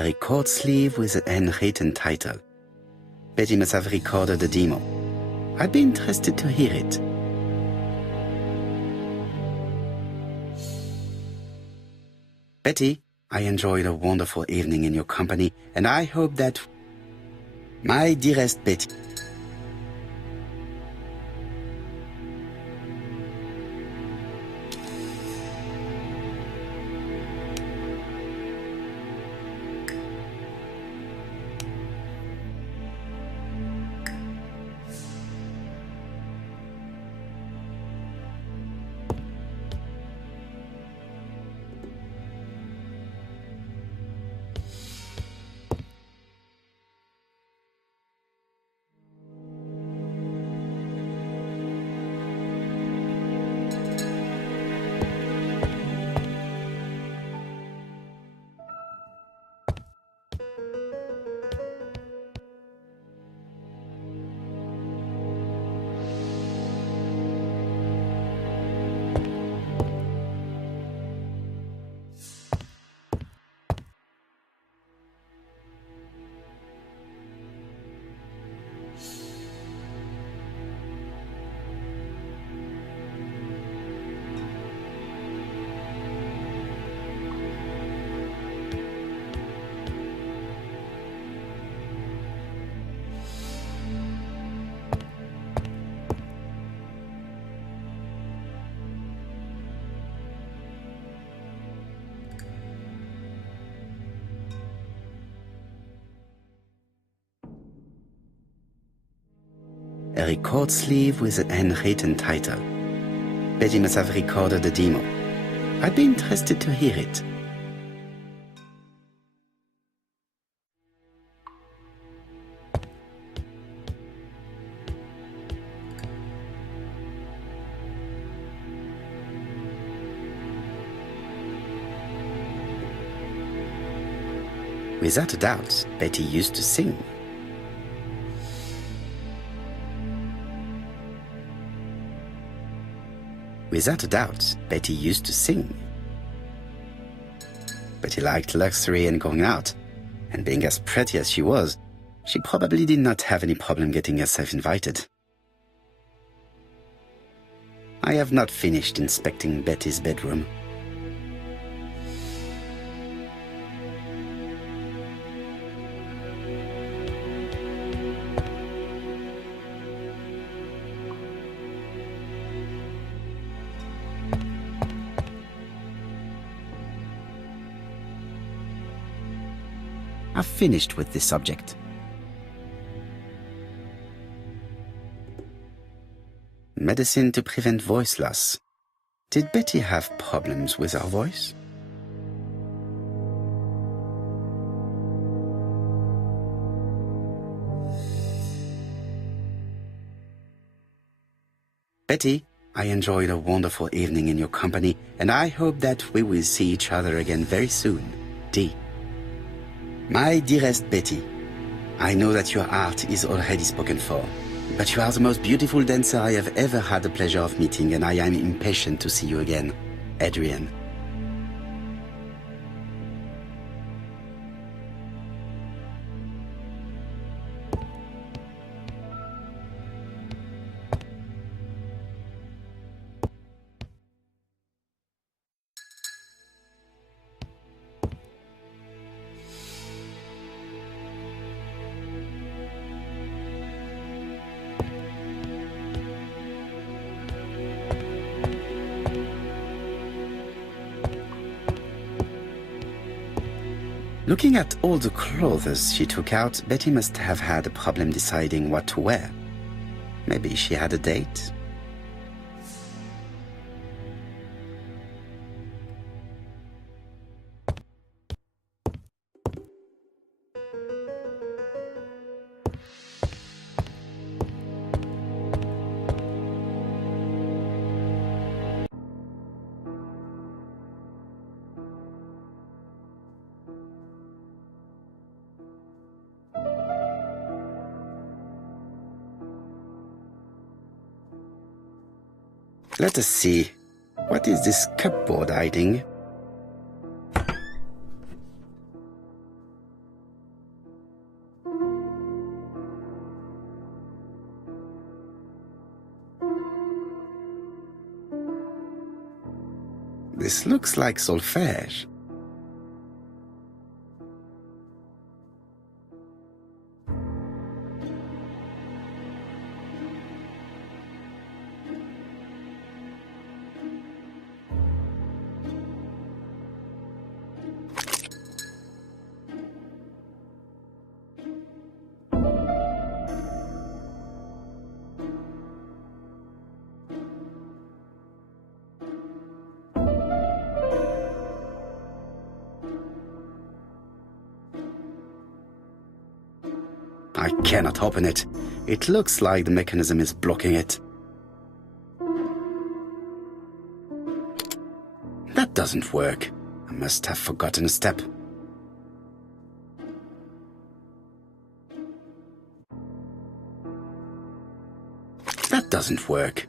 A record sleeve with a handwritten title. Betty must have recorded the demo. I'd be interested to hear it. Betty, I enjoyed a wonderful evening in your company, and I hope that... My dearest Betty... A record sleeve with a handwritten title. Betty must have recorded the demo. I'd be interested to hear it. Without a doubt, Betty used to sing. Without a doubt, Betty used to sing. Betty liked luxury and going out, and being as pretty as she was, she probably did not have any problem getting herself invited. I have not finished inspecting Betty's bedroom. I've finished with this subject. Medicine to prevent voice loss. Did Betty have problems with her voice? Betty, I enjoyed a wonderful evening in your company, and I hope that we will see each other again very soon. D. My dearest Betty, I know that your art is already spoken for, but you are the most beautiful dancer I have ever had the pleasure of meeting, and I am impatient to see you again. Adrian. Looking at all the clothes she took out, Betty must have had a problem deciding what to wear. Maybe she had a date? Let us see. What is this cupboard hiding? This looks like solfège. I cannot open it. It looks like the mechanism is blocking it. That doesn't work. I must have forgotten a step. That doesn't work.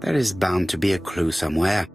There is bound to be a clue somewhere.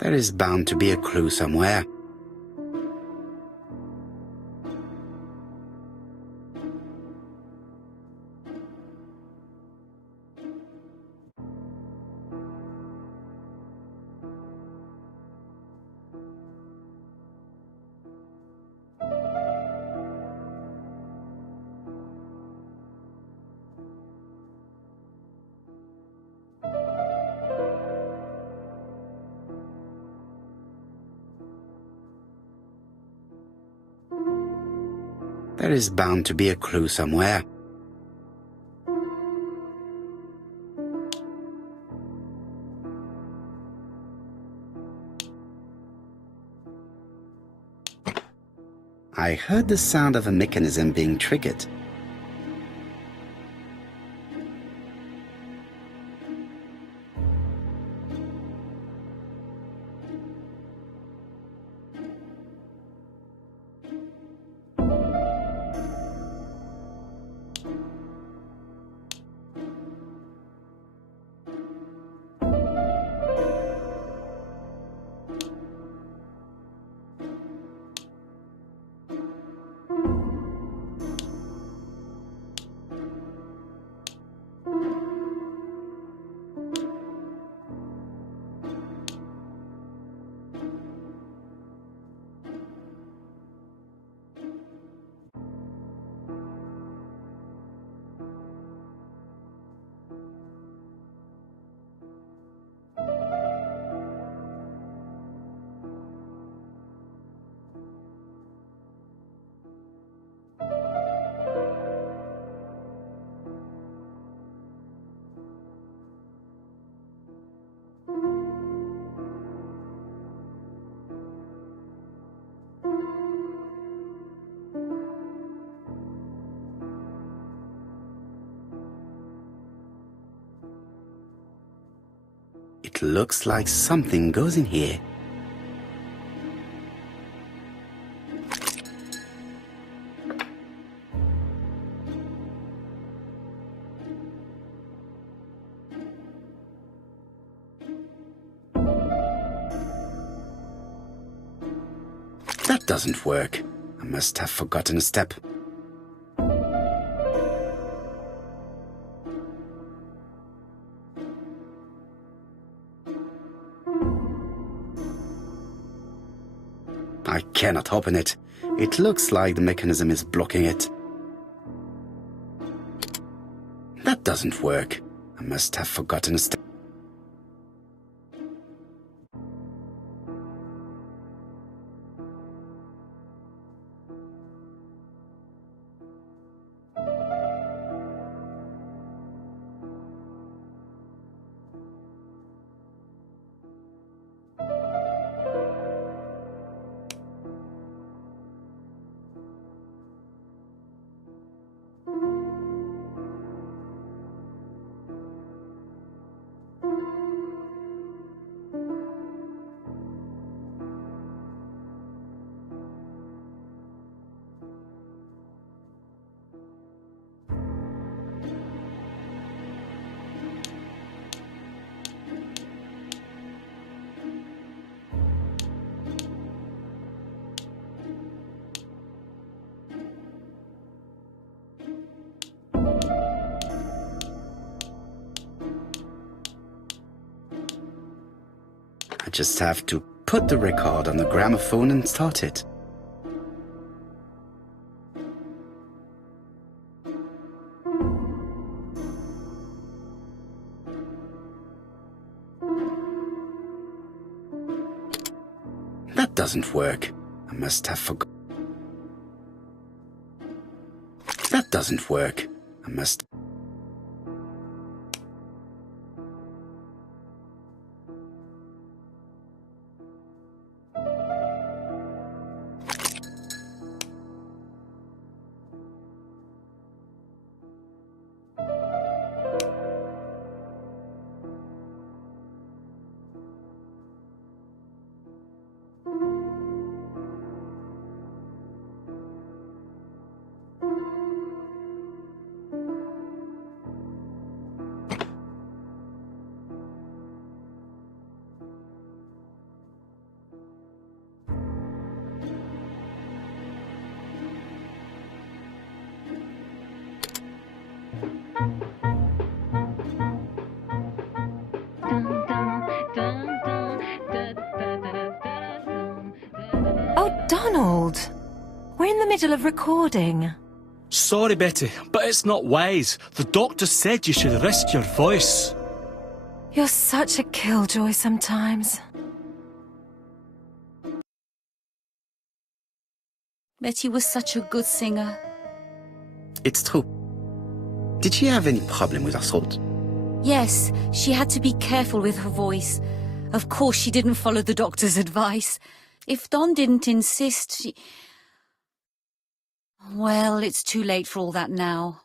There is bound to be a clue somewhere. There is bound to be a clue somewhere. I heard the sound of a mechanism being triggered. It looks like something goes in here. That doesn't work. I must have forgotten a step. I cannot open it. It looks like the mechanism is blocking it. That doesn't work. I must have forgotten a step. I just have to put the record on the gramophone and start it. That doesn't work. I must have forgotten. That doesn't work. I must... Oh, Donald! We're in the middle of recording. Sorry, Betty, but it's not wise. The doctor said you should rest your voice. You're such a killjoy sometimes. Betty was such a good singer. It's true. Did she have any problem with her throat? Yes, she had to be careful with her voice. Of course, she didn't follow the doctor's advice. If Don didn't insist, she... Well, it's too late for all that now.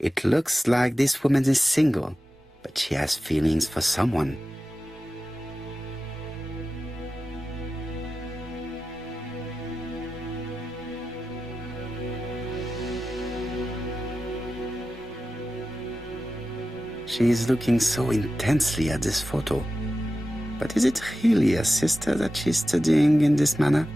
It looks like this woman is single, but she has feelings for someone. She is looking so intensely at this photo. But is it really a sister that she's studying in this manner?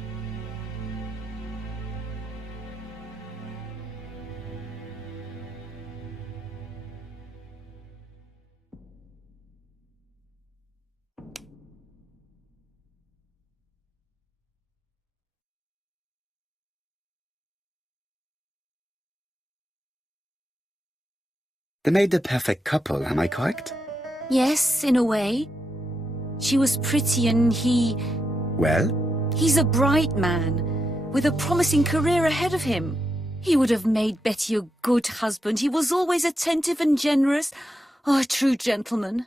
They made the perfect couple, am I correct? Yes, in a way. She was pretty and he... Well? He's a bright man, with a promising career ahead of him. He would have made Betty a good husband. He was always attentive and generous. Oh, a true gentleman.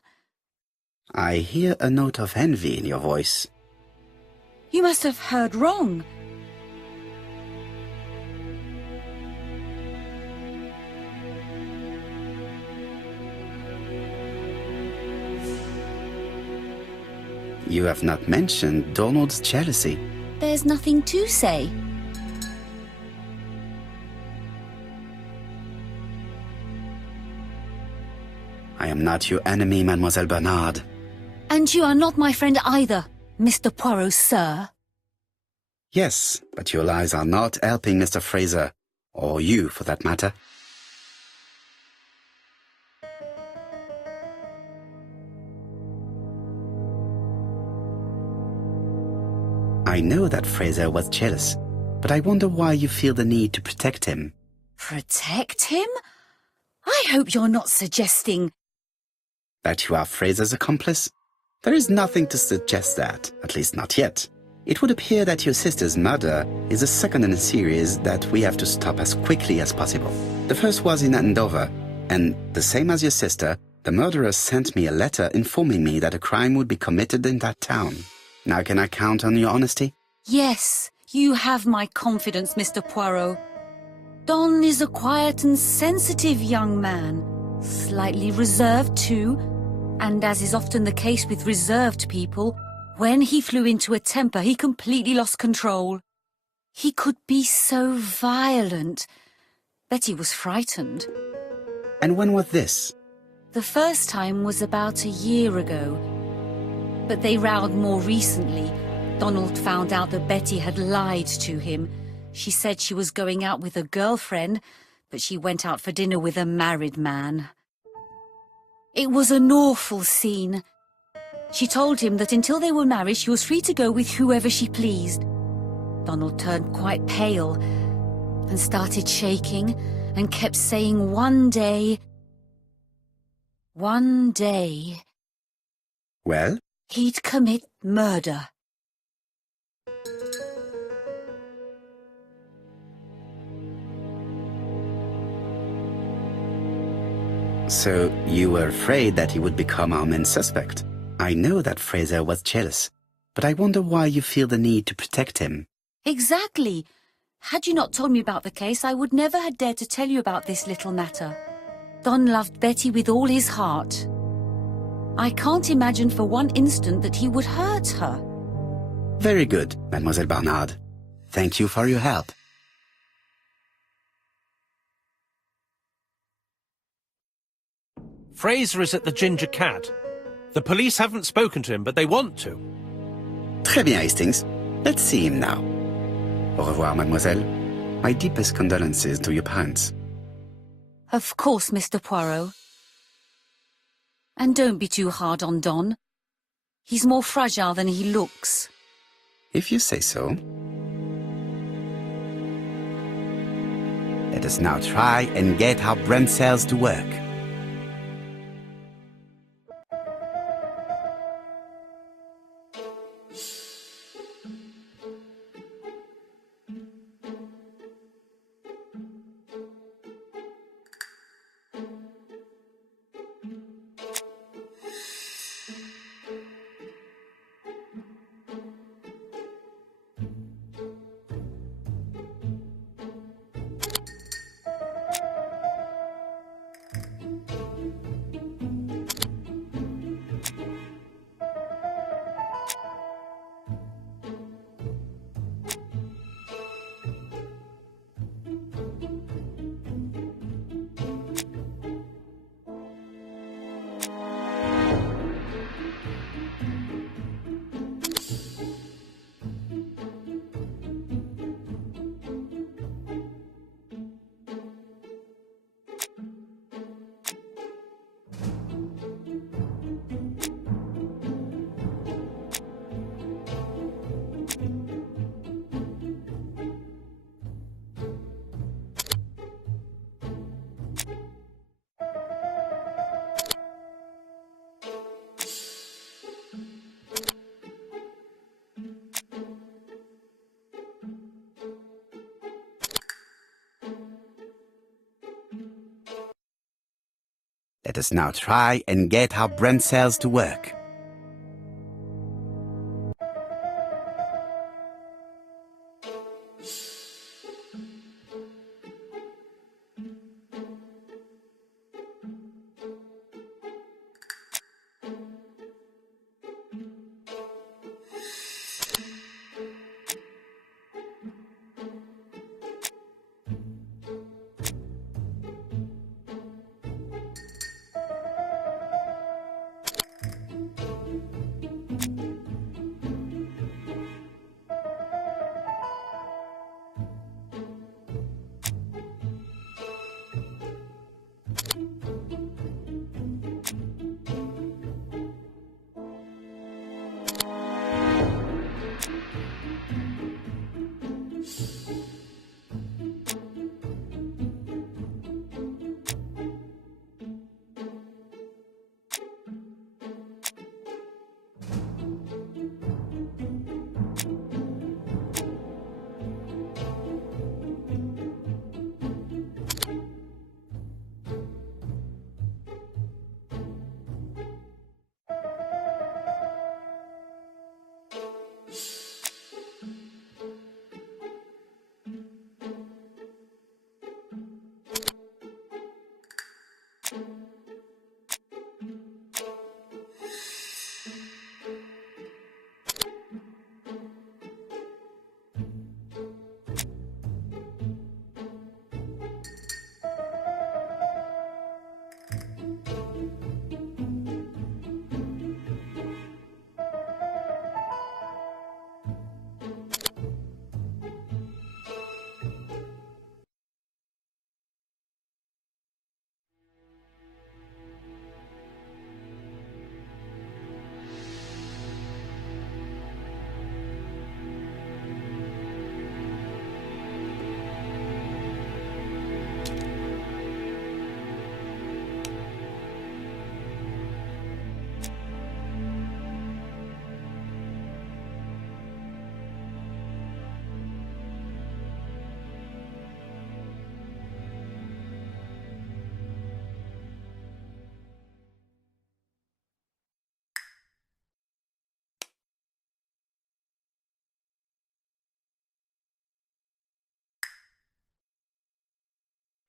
I hear a note of envy in your voice. You must have heard wrong. You have not mentioned Donald's jealousy. There's nothing to say. I am not your enemy, Mademoiselle Bernard. And you are not my friend either, Mr. Poirot, sir. Yes, but your lies are not helping Mr. Fraser, or you for that matter. I know that Fraser was jealous, but I wonder why you feel the need to protect him. Protect him? I hope you're not suggesting... That you are Fraser's accomplice? There is nothing to suggest that, at least not yet. It would appear that your sister's murder is the second in a series that we have to stop as quickly as possible. The first was in Andover, and the same as your sister, the murderer sent me a letter informing me that a crime would be committed in that town. Now can I count on your honesty? Yes, you have my confidence, Mr. Poirot. Don is a quiet and sensitive young man. Slightly reserved, too. And as is often the case with reserved people, when he flew into a temper, he completely lost control. He could be so violent. Betty was frightened. And when was this? The first time was about a year ago. But they rowed more recently. Donald found out that Betty had lied to him. She said she was going out with a girlfriend, but she went out for dinner with a married man. It was an awful scene. She told him that until they were married, she was free to go with whoever she pleased. Donald turned quite pale and started shaking and kept saying one day... Well? He'd commit murder. So you were afraid that he would become our main suspect. I know that Fraser was jealous, but I wonder why you feel the need to protect him. Exactly. Had you not told me about the case, I would never have dared to tell you about this little matter. Don loved Betty with all his heart. I can't imagine for one instant that he would hurt her. Very good, Mademoiselle Bernard. Thank you for your help. Fraser is at the Ginger Cat. The police haven't spoken to him, but they want to. Très bien, Hastings. Let's see him now. Au revoir, mademoiselle. My deepest condolences to your parents. Of course, Mr. Poirot. And don't be too hard on Don. He's more fragile than he looks. If you say so. Let us now try and get our brain cells to work. Let us now try and get our brain cells to work.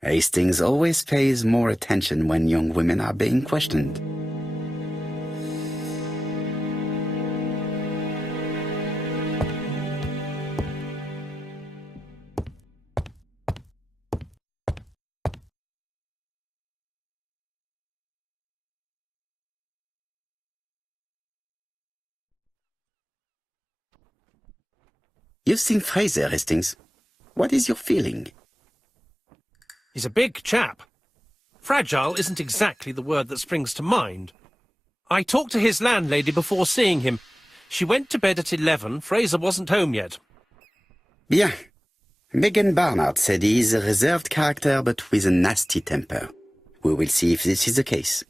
Hastings always pays more attention when young women are being questioned. You've seen Fraser, Hastings. What is your feeling? He's a big chap. Fragile isn't exactly the word that springs to mind. I talked to his landlady before seeing him. She went to bed at 11. Fraser wasn't home yet. Bien. Megan Barnard said he is a reserved character but with a nasty temper. We will see if this is the case.